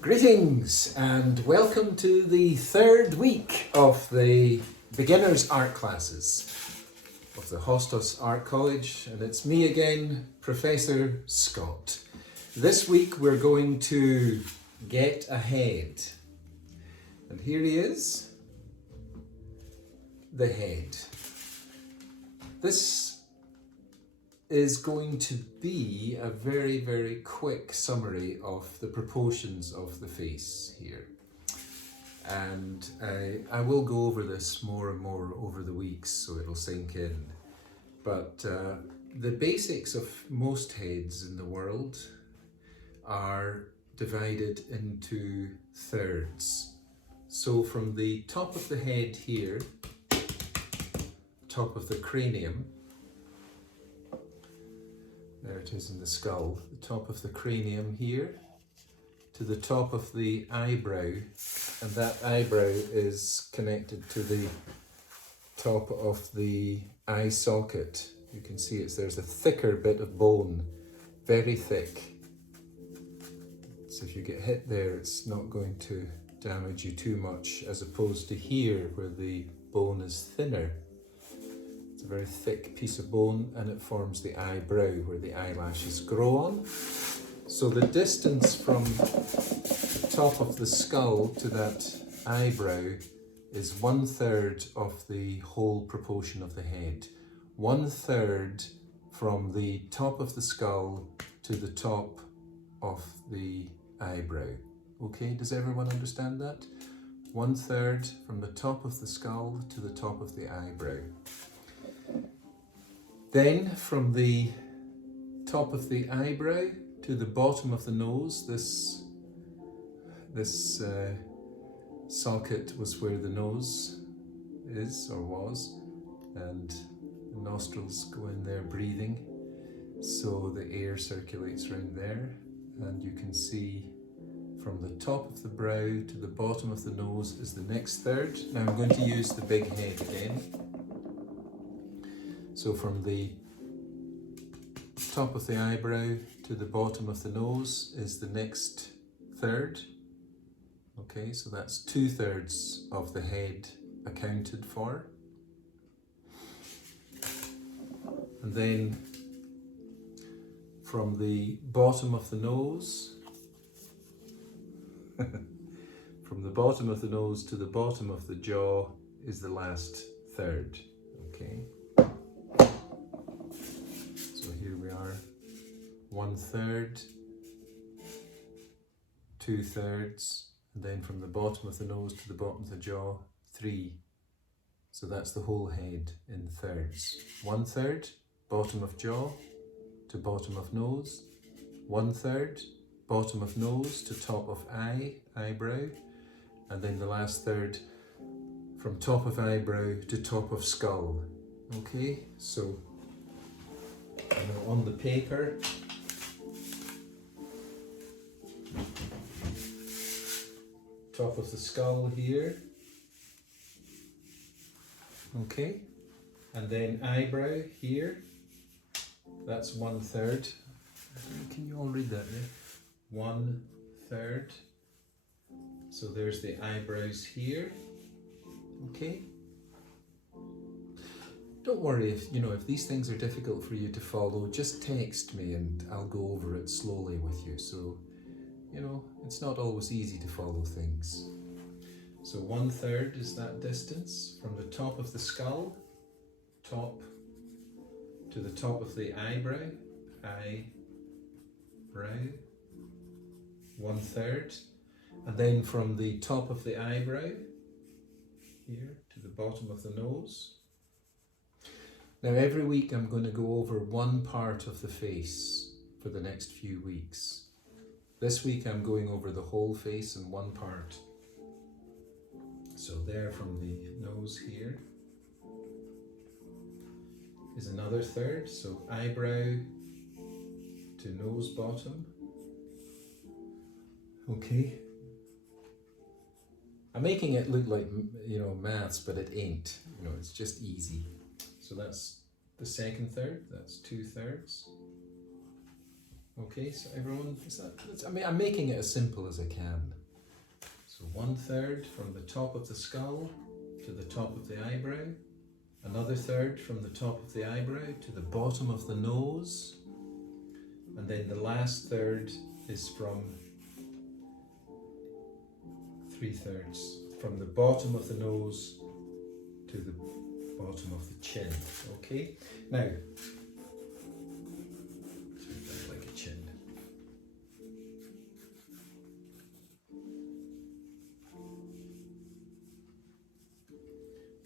Greetings and welcome to the third week of the beginners art classes of the HOSTOS Art College, and it's me again, Professor Scott. This week we're going to get ahead, and here he is, the head. This is going to be a very quick summary of the proportions of the face here, and I will go over this more and more over the weeks so it'll sink in, but the basics of most heads in the world are divided into thirds. So from the top of the head here, top of the cranium, there it is in the skull, the top of the cranium here, to the top of the eyebrow, and that eyebrow is connected to the top of the eye socket. You can see there's a thicker bit of bone, very thick. So if you get hit there, it's not going to damage you too much, as opposed to here where the bone is thinner. It's a very thick piece of bone and it forms the eyebrow where the eyelashes grow on. So the distance from the top of the skull to that eyebrow is 1/3 of the whole proportion of the head. 1/3 from the top of the skull to the top of the eyebrow. Okay, does everyone understand that? 1/3 from the top of the skull to the top of the eyebrow. Then from the top of the eyebrow to the bottom of the nose, this socket was where the nose is or was, and the nostrils go in there breathing, so the air circulates around there, and you can see from the top of the brow to the bottom of the nose is the next third. Now I'm going to use the big head again. So from the top of the eyebrow to the bottom of the nose is the next third. Okay, so that's 2/3 of the head accounted for. And then from the bottom of the nose, from the bottom of the nose to the bottom of the jaw is the last third. Okay. Here we are, 1/3, 2/3, and then from the bottom of the nose to the bottom of the jaw, 3. So that's the whole head in thirds. 1/3, bottom of jaw to bottom of nose, 1/3, bottom of nose to top of eyebrow, and then the last third from top of eyebrow to top of skull. Okay, so on the paper, top of the skull here, okay, and then eyebrow here, that's 1/3. Can you all read that there? 1/3. So there's the eyebrows here, okay. Don't worry if these things are difficult for you to follow, just text me and I'll go over it slowly with you. So, it's not always easy to follow things. So 1/3 is that distance from the top of the skull, top to the top of the eyebrow, 1/3. And then from the top of the eyebrow here to the bottom of the nose. Now every week I'm going to go over one part of the face for the next few weeks. This week I'm going over the whole face in one part. So there from the nose here is another third. So eyebrow to nose bottom. Okay. I'm making it look like, maths, but it ain't. It's just easy. So that's the second third, that's 2/3. Okay, so everyone, I mean, I'm making it as simple as I can. So 1/3 from the top of the skull to the top of the eyebrow, another third from the top of the eyebrow to the bottom of the nose, and then the last third is from 3/3 from the bottom of the nose to the bottom of the chin. Okay, now like a chin.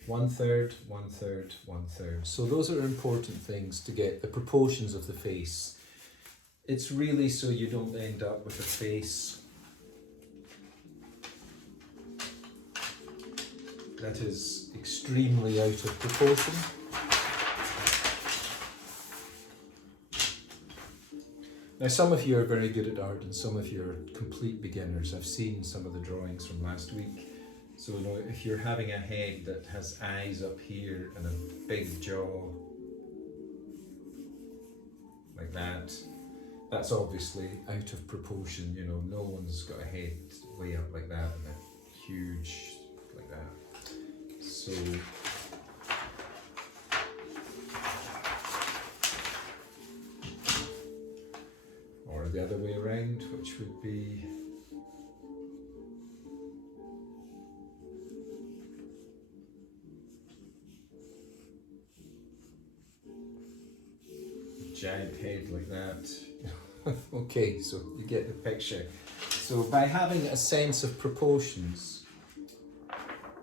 One third, one third, one third. So those are important things to get the proportions of the face. It's really so you don't end up with a face that is extremely out of proportion. Now some of you are very good at art and some of you are complete beginners. I've seen some of the drawings from last week. So you know, if you're having a head that has eyes up here and a big jaw like that, that's obviously out of proportion. You know, no one's got a head way up like that and a huge like that. So or the other way around, which would be giant head like that. Okay, so you get the picture. So by having a sense of proportions,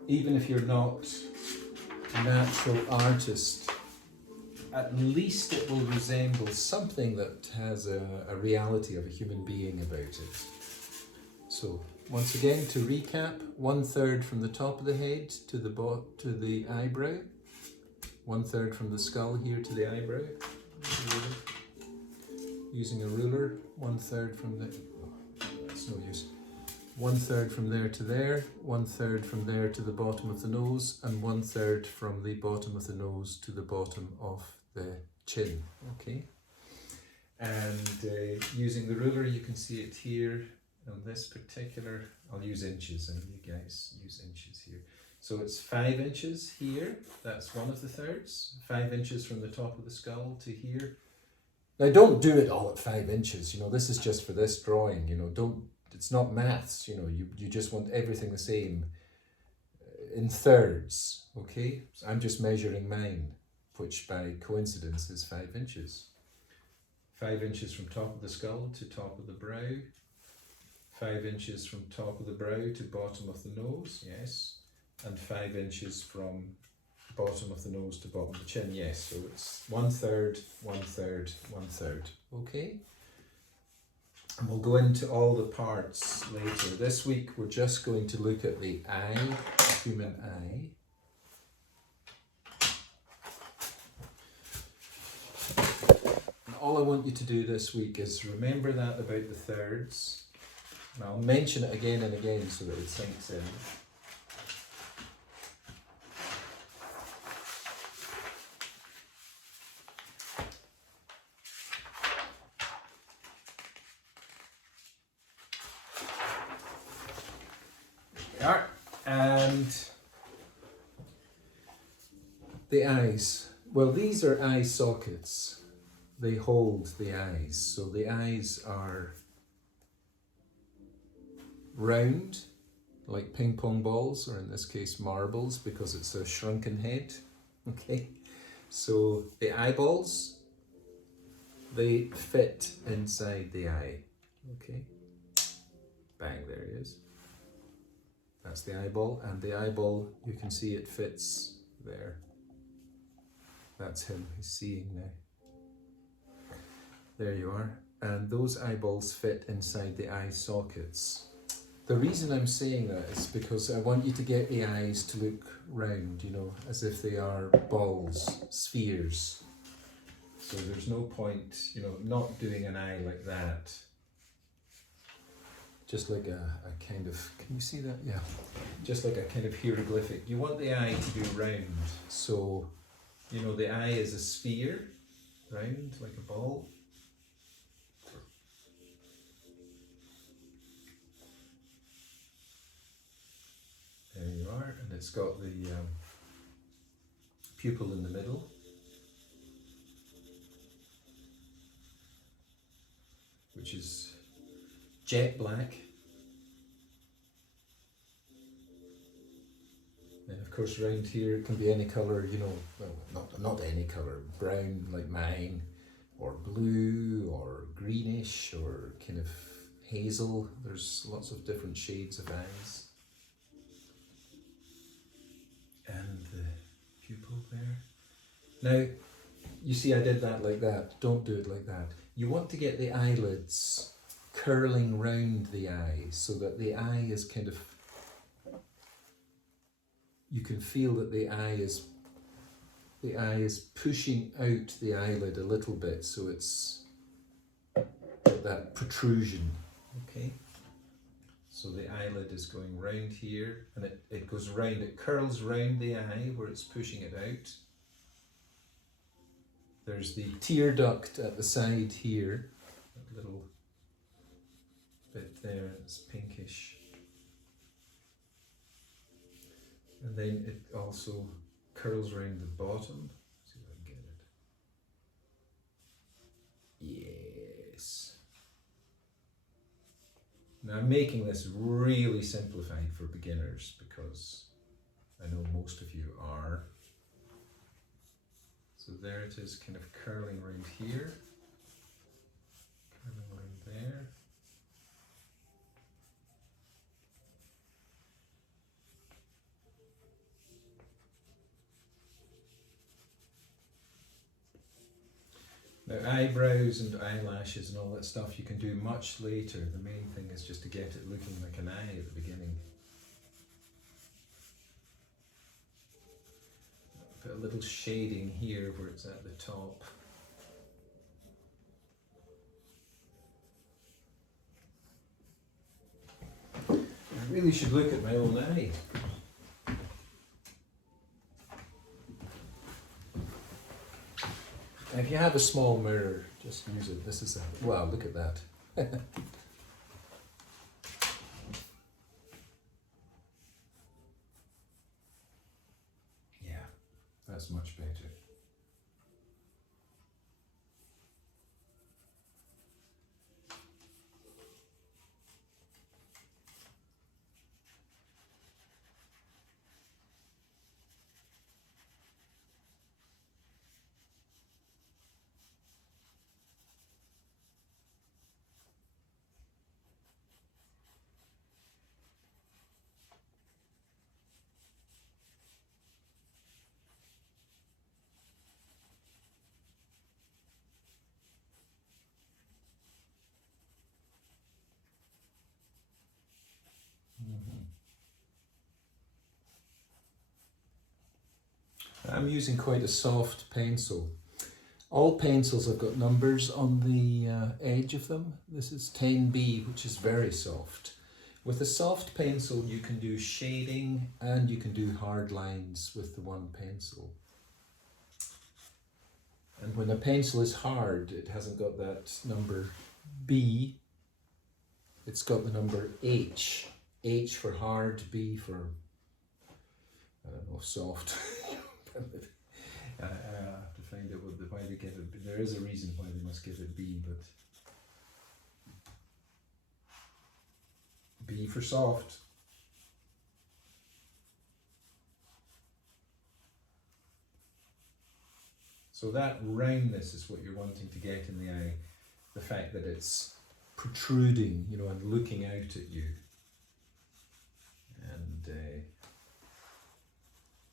even if you're not a natural artist, at least it will resemble something that has a reality of a human being about it. So once again, to recap, 1/3 from the top of the head to the eyebrow, 1/3 from the skull here to the eyebrow. Using a ruler, 1/3 from the, that's no use. 1/3 from there to there, 1/3 from there to the bottom of the nose, and 1/3 from the bottom of the nose to the bottom of the chin. Okay, and using the ruler, you can see it here on this particular. I'll use inches, and you guys use inches here. So it's 5 inches here. That's one of the thirds. 5 inches from the top of the skull to here. Now don't do it all at 5 inches. You know, this is just for this drawing. You know, don't. It's not maths. You know, you just want everything the same in thirds. Okay, so I'm just measuring mine, which by coincidence is 5 inches. 5 inches from top of the skull to top of the brow. 5 inches from top of the brow to bottom of the nose. Yes. And 5 inches from bottom of the nose to bottom of the chin. Yes, so it's 1/3, 1/3, 1/3. Okay? And we'll go into all the parts later. This week we're just going to look at the eye, the human eye. And all I want you to do this week is remember that about the thirds. And I'll mention it again and again so that it sinks in. And the eyes. Well, these are eye sockets. They hold the eyes. So the eyes are round, like ping pong balls, or in this case marbles, because it's a shrunken head. Okay, so the eyeballs, they fit inside the eye. Okay, bang, there he is. That's the eyeball, and the eyeball, you can see it fits there. That's him, he's seeing now. There you are. And those eyeballs fit inside the eye sockets. The reason I'm saying that is because I want you to get the eyes to look round, you know, as if they are balls, spheres. So there's no point, you know, not doing an eye like that. Just like a kind of, can you see that? Yeah. Just like a kind of hieroglyphic. You want the eye to be round. So, you know, the eye is a sphere, round, like a ball. it's got the pupil in the middle. Which is jet black. And of course around here it can be any colour, you know, well, not any colour, brown like mine, or blue, or greenish, or kind of hazel. There's lots of different shades of eyes. And the pupil there. Now, you see I did that like that. Don't do it like that. You want to get the eyelids curling round the eye so that the eye is kind of, you can feel that the eye is pushing out the eyelid a little bit, so it's got that protrusion. Okay, so the eyelid is going round here, and it goes round, it curls round the eye where it's pushing it out. There's the tear duct at the side here, that little bit there, it's pinkish. And then it also curls around the bottom. Let's see if I can get it. Yes. Now I'm making this really simplified for beginners because I know most of you are. So there it is, kind of curling around here, curling around there. Now eyebrows and eyelashes and all that stuff you can do much later. The main thing is just to get it looking like an eye at the beginning. Put a little shading here where it's at the top. I really should look at my own eye. If you have a small mirror, just use it. This is a, wow, look at that. Yeah, that's much better. I'm using quite a soft pencil. All pencils have got numbers on the edge of them. This is 10B, which is very soft. With a soft pencil you can do shading and you can do hard lines with the one pencil. And when a pencil is hard, it hasn't got that number B, it's got the number H. H for hard, B for, I don't know, soft. I have to find out why they give it. There is a reason why they must give it B, but B for soft. So that roundness is what you're wanting to get in the eye. The fact that it's protruding, you know, and looking out at you. And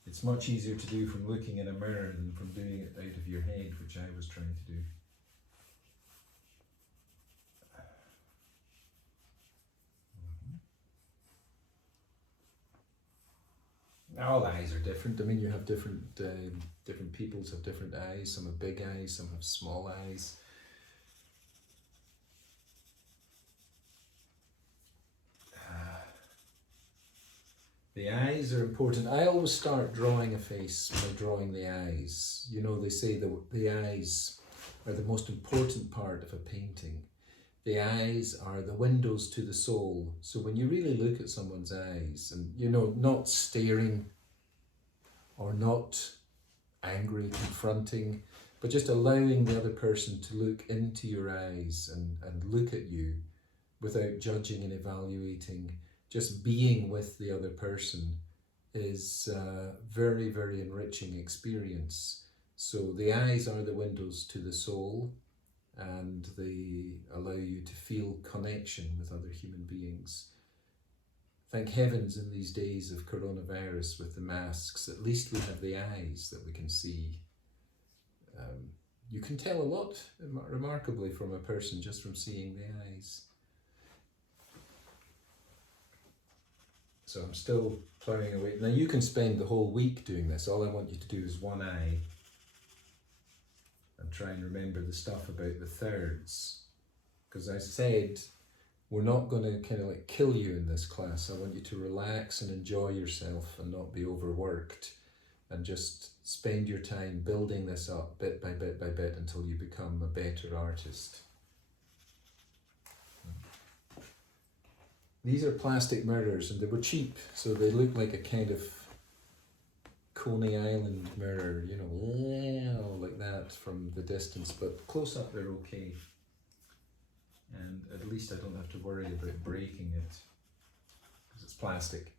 it's much easier to do from looking in a mirror than from doing it out of your head, which I was trying to do. All eyes are different. I mean, you have different peoples have different eyes. Some have big eyes, some have small eyes. The eyes are important. I always start drawing a face by drawing the eyes. You know, they say the eyes are the most important part of a painting. The eyes are the windows to the soul. So when you really look at someone's eyes and, you know, not staring or not angry, confronting, but just allowing the other person to look into your eyes and look at you without judging and evaluating. Just being with the other person is a very, very enriching experience. So the eyes are the windows to the soul, and they allow you to feel connection with other human beings. Thank heavens in these days of coronavirus with the masks, at least we have the eyes that we can see. You can tell a lot, remarkably, from a person just from seeing the eyes. So I'm still plowing away. Now you can spend the whole week doing this. All I want you to do is one eye and try and remember the stuff about the thirds. Because I said, we're not going to kind of like kill you in this class. I want you to relax and enjoy yourself and not be overworked, and just spend your time building this up bit by bit by bit until you become a better artist. These are plastic mirrors, and they were cheap, so they look like a kind of Coney Island mirror, you know, like that from the distance, but close up they're okay. And at least I don't have to worry about breaking it, because it's plastic.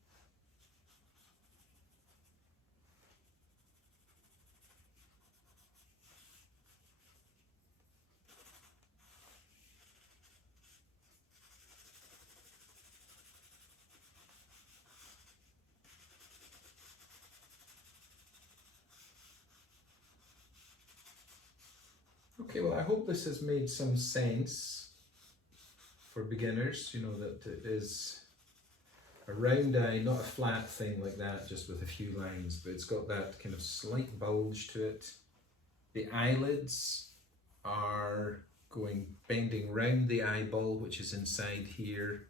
Okay, well, I hope this has made some sense for beginners, you know, that it is a round eye, not a flat thing like that, just with a few lines, but it's got that kind of slight bulge to it. The eyelids are bending round the eyeball, which is inside here.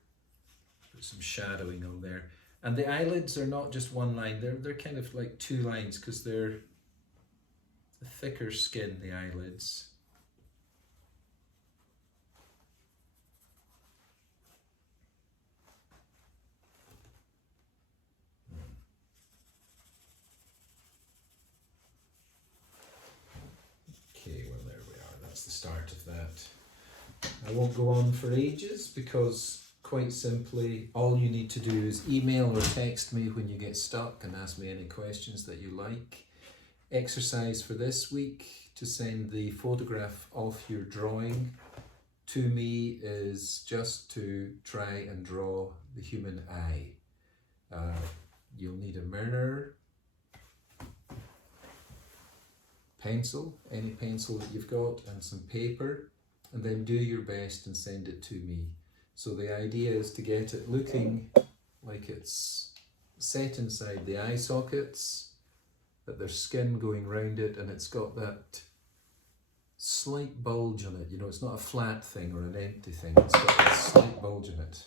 Put some shadowing on there. And the eyelids are not just one line, they're kind of like two lines, because they're the thicker skin, the eyelids. Okay, well there we are, that's the start of that. I won't go on for ages, because quite simply all you need to do is email or text me when you get stuck and ask me any questions that you like. Exercise for this week to send the photograph of your drawing to me is just to try and draw the human eye. You'll need a mirror, pencil, any pencil that you've got, and some paper, and then do your best and send it to me. So the idea is to get it looking like it's set inside the eye sockets, that there's skin going round it, and it's got that slight bulge on it. You know, it's not a flat thing or an empty thing, it's got a slight bulge in it.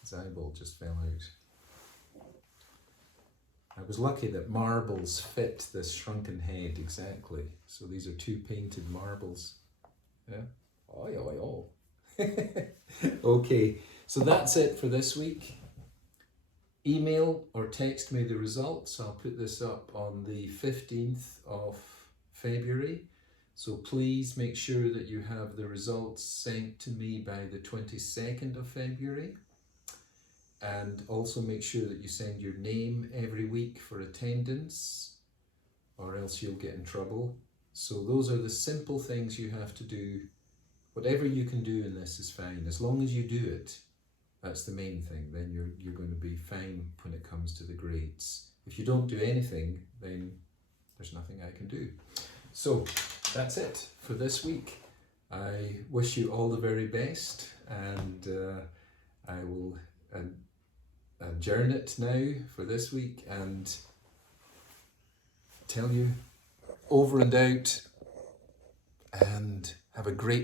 His eyeball just fell out. I was lucky that marbles fit this shrunken head exactly. So these are two painted marbles. Yeah. Oi, oi, oi. Okay, so that's it for this week. Email or text me the results. I'll put this up on the 15th of February. So please make sure that you have the results sent to me by the 22nd of February. And also make sure that you send your name every week for attendance, or else you'll get in trouble. So those are the simple things you have to do. Whatever you can do in this is fine. As long as you do it, that's the main thing. Then you're going to be fine when it comes to the grades. If you don't do anything, then there's nothing I can do. So that's it for this week. I wish you all the very best, and I will adjourn it now for this week and tell you over and out, and have a great